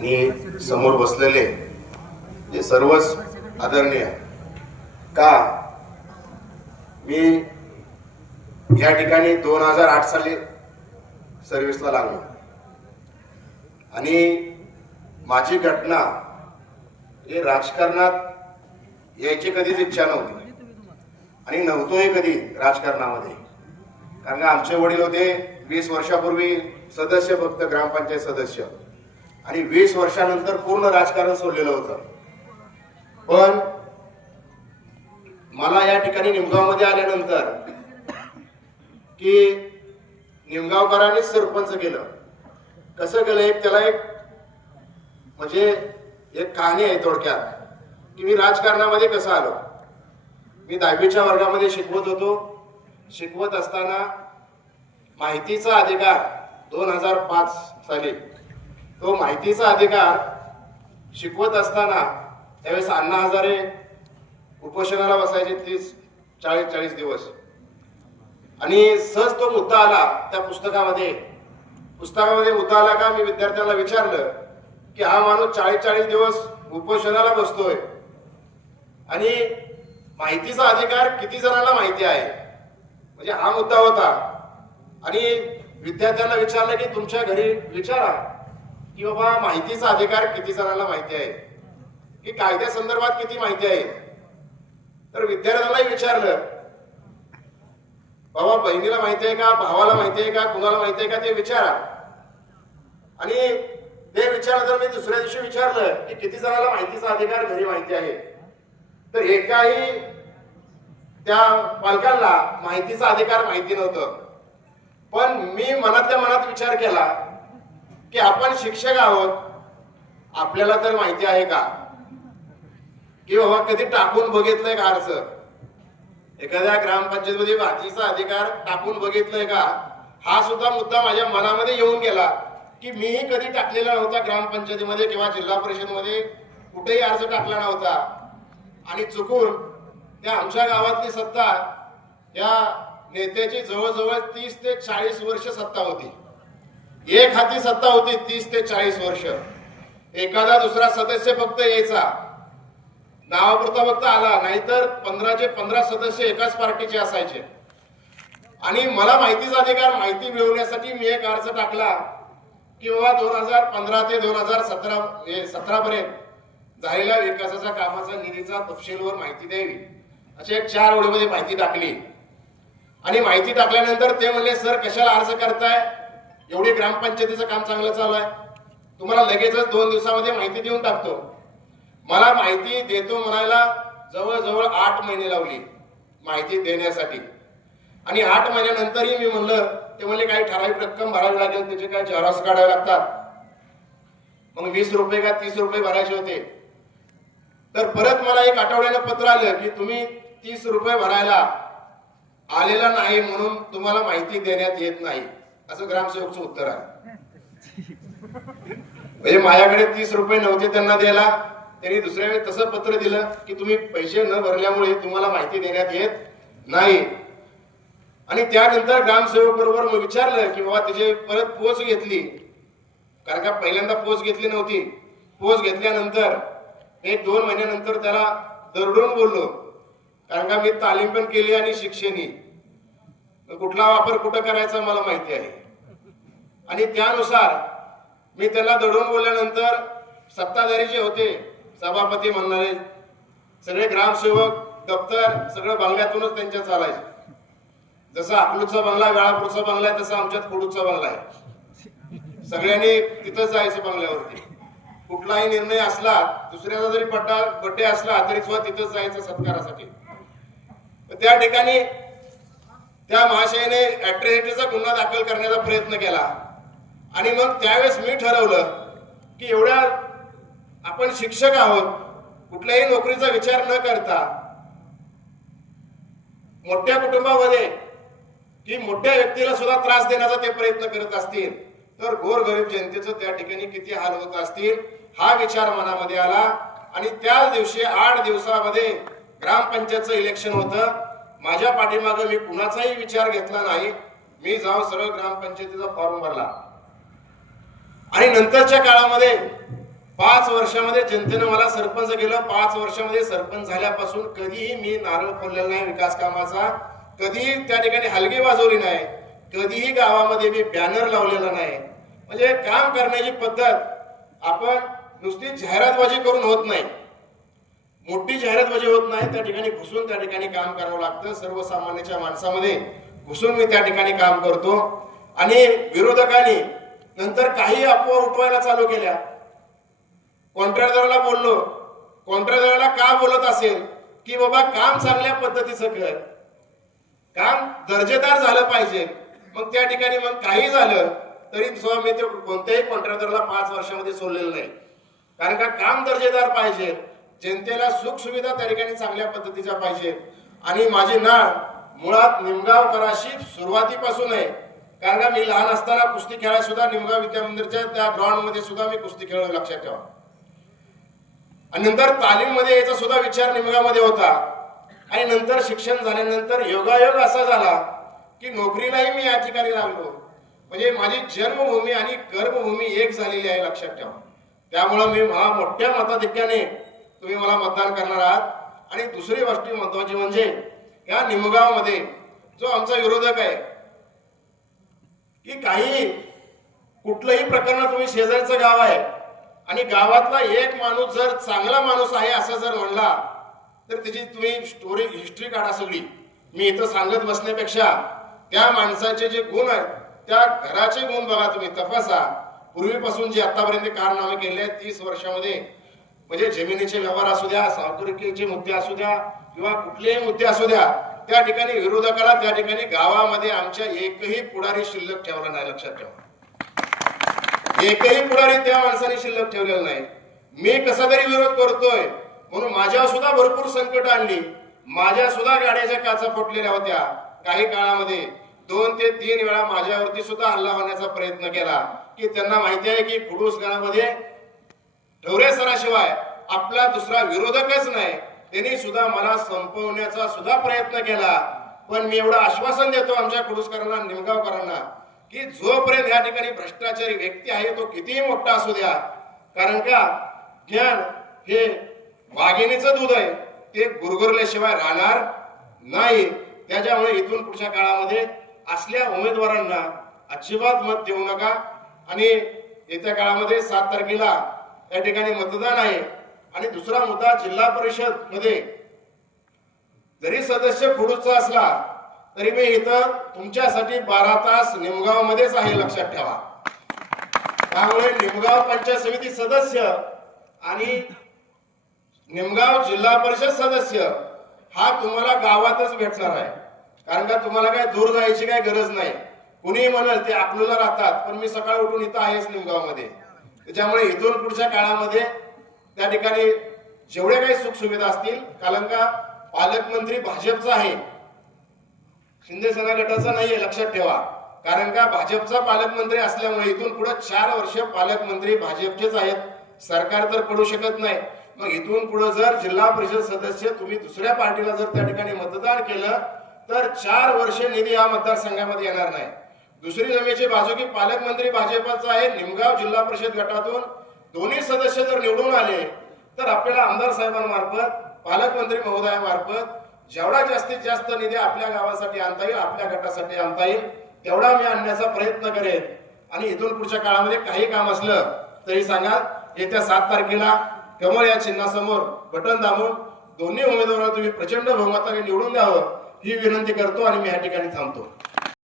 आणि समोर बसलेले जे सर्वच आदरणीय का? मी या ठिकाणी दोन हजार आठ साली सर्व्हिसला लागलो. आणि माझी घटना हे राजकारणात यायची कधीच इच्छा नव्हती. आणि नव्हतोही कधी राजकारणामध्ये. कारण आमचे वडील होते वीस वर्षापूर्वी सदस्य फक्त ग्रामपंचायत सदस्य. आणि वीस वर्षानंतर पूर्ण राजकारण सोडलेलं होतं. पण मला या ठिकाणी निमगावमध्ये आल्यानंतर की निमगावकरांनीच सरपंच केलं. कसं केलं? एक त्याला एक म्हणजे एक कहाणी आहे थोडक्यात की मी राजकारणामध्ये कसं आलो? मी दहावीच्या वर्गामध्ये शिकवत होतो. शिकवत असताना माहितीचा अधिकार दोन हजार पाच साली तो माहितीचा अधिकार शिकवत असताना त्यावेळेस अण्णा हजारे उपोषणाला बसायचे तीस चाळीस चाळीस दिवस. आणि सहज तो मुद्दा आला त्या पुस्तकामध्ये. पुस्तकामध्ये मुद्दा आला का मी विद्यार्थ्यांना विचारलं की हा माणूस चाळीस चाळीस दिवस उपोषणाला बसतोय. आणि माहितीचा अधिकार किती जणांना माहिती आहे? म्हणजे हा मुद्दा होता. आणि विद्यार्थ्यांना विचारलं की तुमच्या घरी विचारा. की बाबा माहितीचा अधिकार किती जणांना माहिती आहे? की कायद्या संदर्भात किती माहिती आहे? तर विद्यार्थ्यांनाही विचारलं. बाबा बहिणीला माहिती आहे का? भावाला माहिती आहे का? कुणाला माहिती आहे का? ते विचारा. आणि ते विचारलं मी दुसऱ्या दिवशी विचारलं की किती जणांना माहितीचा अधिकार घरी माहिती आहे? तर एकाही त्या पालकांना माहितीचा अधिकार माहिती नव्हतं. पण मी मनातल्या मनात विचार केला की आपण शिक्षक आहोत आपल्याला तर माहिती आहे का? की बाबा कधी टाकून बघितलंय का अर्ज एखाद्या ग्रामपंचायतीमध्ये माहितीचा अधिकार टाकून बघितलंय का? हा सुद्धा मुद्दा माझ्या मनामध्ये येऊन गेला की मीही कधी टाकलेला नव्हता ग्रामपंचायतीमध्ये किंवा जिल्हा परिषदमध्ये कुठेही अर्ज टाकला नव्हता. आणि चुकून त्या आमच्या गावातली सत्ता या नेत्याची जवळजवळ तीस ते चाळीस वर्ष सत्ता होती. एक हाती सत्ता होती तीस ते चाळीस वर्ष. एखादा दुसरा सदस्य फक्त यायचा. नावापुरता फक्त आला नाहीतर पंधराचे पंधरा सदस्य एकाच पार्टीचे असायचे. आणि मला माहितीचा अधिकार माहिती मिळवण्यासाठी मी एक अर्ज टाकला की बाबा दोन हजार पंधरा ते दोन हजार सतरा सतरा पर्यंत झालेल्या विकासाच्या कामाचा निधीचा तपशीलवर माहिती द्यावी. अशी एक चार ओळीमध्ये माहिती टाकली. आणि माहिती टाकल्यानंतर ते म्हणले सर कशाला अर्ज करताय? एवढी ग्रामपंचायतीचं काम चांगलं चालू आहे. तुम्हाला लगेचच दोन दिवसामध्ये माहिती देऊन टाकतो. मला माहिती देतो म्हणायला जवळजवळ आठ महिने लावली माहिती देण्यासाठी. आणि आठ महिन्यानंतरही मी म्हणलं ते म्हणले काही ठराविक रक्कम भरावी लागेल त्याचे काय झेरॉक्स काढावे लागतात. मग वीस रुपये का तीस रुपये भरायचे होते. तर परत मला एक आठवड्यानं पत्र आलं की तुम्ही तीस रुपये भरायला आलेला नाही म्हणून तुम्हाला माहिती देण्यात येत नाही. असं ग्रामसेवकचं उत्तर आहे. म्हणजे माझ्याकडे तीस रुपये नव्हते त्यांना द्यायला त्यांनी दुसऱ्या वेळी तसं पत्र दिलं की तुम्ही पैसे न भरल्यामुळे तुम्हाला माहिती देण्यात येत नाही. आणि त्यानंतर ग्रामसेवक बरोबर मग विचारलं की बाबा तिचे परत पोच घेतली. कारण का पहिल्यांदा पोच घेतली नव्हती. पोच घेतल्यानंतर एक दोन महिन्यानंतर त्याला दरडून बोललो. कारण का मी तालीम पण केली आणि शिक्षणी कुठला वापर कुठं करायचा मला माहिती आहे? आणि त्यानुसार मी त्याला दडून बोलल्यानंतर सत्ताधारी जे होते सभापती म्हणणारे सगळे ग्रामसेवक दप्तर सगळं बंगल्यातूनच त्यांच्या चालायचे. जसा अकलूचा बंगला वेळापूरचा बंगला आहे तसा आमच्यात खोडूचा बंगला आहे. सगळ्यांनी तिथंच जायचं बंगल्यावरती. कुठलाही निर्णय असला दुसऱ्याचा जरी पट्टा बड्डे असला तरी सुद्धा तिथंच जायचं सत्कारासाठी. तर त्या ठिकाणी त्या महाशयाने अट्रॅसिटीचा गुन्हा दाखल करण्याचा प्रयत्न केला. आणि मग त्यावेळेस मी ठरवलं की एवढ्या आपण शिक्षक आहोत कुठल्याही नोकरीचा विचार न करता मोठ्या कुटुंबामध्ये की मोठ्या व्यक्तीला सुद्धा त्रास देण्याचा ते प्रयत्न करत असतील तर गोरगरीब जनतेचं त्या ठिकाणी किती हाल होत असतील हा विचार मनामध्ये आला. आणि त्याच दिवशी आठ दिवसामध्ये ग्रामपंचायतचं इलेक्शन होतं. माझ्या पाठीमागं मी कुणाचाही विचार घेतला नाही. मी जाऊन सरळ ग्रामपंचायतीचा फॉर्म भरला. आणि नंतरच्या काळामध्ये पाच वर्षामध्ये जनतेनं मला सरपंच केलं. पाच वर्षामध्ये सरपंच झाल्यापासून कधीही मी नारळ फोडलेला नाही विकास कामाचा. कधीही त्या ठिकाणी हलगी वाजवली नाही. कधीही गावामध्ये मी बॅनर लावलेला नाही. म्हणजे काम करण्याची पद्धत आपण नुसती जाहिरातबाजी करून होत नाही. मोठी जाहिरातबाजी होत नाही. त्या ठिकाणी घुसून त्या ठिकाणी काम करावं लागतं. सर्वसामान्याच्या माणसामध्ये घुसून मी त्या ठिकाणी काम करतो. आणि विरोधकांनी नंतर काही अफवा उठवायला चालू केल्या. कॉन्ट्रॅक्टरला बोललो कॉन्ट्रॅक्टरला का बोलत असेल? की बाबा काम चांगल्या पद्धतीचं कर. काम दर्जेदार झालं पाहिजे. मग त्या ठिकाणी मग काही झालं तरी सुद्धा मी ते कोणत्याही कॉन्ट्रॅक्टरला पाच वर्षामध्ये सोडलेलं नाही. कारण का काम दर्जेदार पाहिजे. जनतेला सुख सुविधा त्या ठिकाणी चांगल्या पद्धतीच्या पाहिजे. आणि माझी नाळ मुळात निमगावकराशी सुरुवातीपासून आहे. कारण का मी लहान असताना कुस्ती खेळायला सुद्धा निमगाव विद्या मंदिरच्या त्या ग्राउंडमध्ये सुद्धा मी कुस्ती खेळलो लक्षात ठेवा आणि नंतर तालीममध्ये याचा सुद्धा विचार निमगामध्ये होता. आणि नंतर शिक्षण झाल्यानंतर योगायोग असा झाला की नोकरीलाही मी या ठिकाणी लागलो. म्हणजे माझी जन्मभूमी आणि कर्मभूमी एक झालेली आहे लक्षात ठेवा. त्यामुळं मी मला मोठ्या मताधिक्याने तुम्ही मला मतदान करणार आहात. आणि दुसरी गोष्टी महत्वाची म्हणजे या निमगावमध्ये जो आमचा विरोधक आहे की काही कुठलंही प्रकरण तुम्ही शेजारचं गाव आहे आणि गावातला एक माणूस जर चांगला माणूस आहे असं जर म्हणला तर त्याची तुम्ही स्टोरी हिस्ट्री काढा सगळी. मी इथं सांगत बसण्यापेक्षा त्या माणसाचे जे गुण आहेत त्या घराचे गुण बघा तुम्ही तपासा. पूर्वीपासून जे आतापर्यंत कारनामे केले आहेत तीस वर्षामध्ये म्हणजे जमिनीचे व्यवहार असू द्या सावकारीचे मुद्दे असू द्या किंवा कुठलेही मुद्दे असू द्या त्या ठिकाणी विरोधकाला त्या ठिकाणी गावामध्ये आमच्या एकही पुढारी शिल्लक ठेवला नाही लक्षात ठेवा. एकही पुढारी त्या माणसाने शिल्लक ठेवलेला नाही. मी कसा तरी विरोध करतोय म्हणून माझ्यावर सुद्धा भरपूर संकट आणली. माझ्या सुद्धा गाड्याच्या काचा फुटलेल्या होत्या. काही काळामध्ये दोन ते तीन वेळा माझ्यावरती सुद्धा हल्ला होण्याचा प्रयत्न केला की त्यांना माहिती आहे की खुडूस गणामध्ये ठवरे सराशिवाय आपला दुसरा विरोधकच नाही. त्यांनी सुद्धा मला संपवण्याचा सुद्धा प्रयत्न केला. पण मी एवढं आश्वासन देतो आमच्या कुडूसकरांना निमगावकरांना की जोपर्यंत या ठिकाणी भ्रष्टाचारी व्यक्ती आहे तो कितीही मोठा असू द्या. कारण का? ज्ञान हे वाघिणीचं दूध आहे. ते गुरगुरल्याशिवाय राहणार नाही. त्याच्यामुळे इथून पुढच्या काळामध्ये असल्या उमेदवारांना अजिबात मत देऊ नका. आणि येत्या काळामध्ये सात तारखेला या ठिकाणी मतदान आहे. आणि दुसरा मुद्दा जिल्हा परिषदमध्ये जरी सदस्य खुडूचा असला तरी मी इथं तुमच्यासाठी बारा तास निमगाव मध्येच आहे लक्षात ठेवा. त्यामुळे निमगाव पंचायत समिती सदस्य आणि निमगाव जिल्हा परिषद सदस्य हा तुम्हाला गावातच भेटणार आहे. कारण का तुम्हाला काय दूर जायची काय गरज नाही. कुणीही म्हणाल ते आपल्याला राहतात पण मी सकाळी उठून इथं आहेच निमगावमध्ये त्याच्यामुळे इथून पुढच्या काळामध्ये त्या ठिकाणी जेवढे काही सुखसुविधा असतील कारण का पालकमंत्री भाजपचा आहे. शिंदे सेना गटाचा नाहीये लक्षात ठेवा. कारण का भाजपचा पालकमंत्री असल्यामुळे इथून पुढे चार वर्ष पालकमंत्री भाजपचेच आहेत. सरकार तर पडू शकत नाही. मग इथून पुढे जर जिल्हा परिषद सदस्य तुम्ही दुसऱ्या पार्टीला जर त्या ठिकाणी मतदान केलं तर चार वर्ष निधी हा मतदारसंघामध्ये येणार नाही. दुसरी जमेची बाजू की पालकमंत्री भाजपचा आहे निमगाव जिल्हा परिषद गटातून दोन्ही सदस्य जर निवडून आले तर आपल्याला आमदार साहेबांमार्फत पालकमंत्री महोदयामार्फत जेवढा जास्तीत जास्त निधी आपल्या गावासाठी आणता येईल आपल्या गटासाठी आणता येईल तेवढा मी आणण्याचा प्रयत्न करेन. आणि इथून पुढच्या काळामध्ये काही काम असलं तरी सांगा येत्या सात तारखेला कमळ या चिन्हासमोर बटन दाबून दोन्ही उमेदवारांना तुम्ही प्रचंड बहुमताने निवडून द्यावं ही विनंती करतो आणि मी या ठिकाणी थांबतो.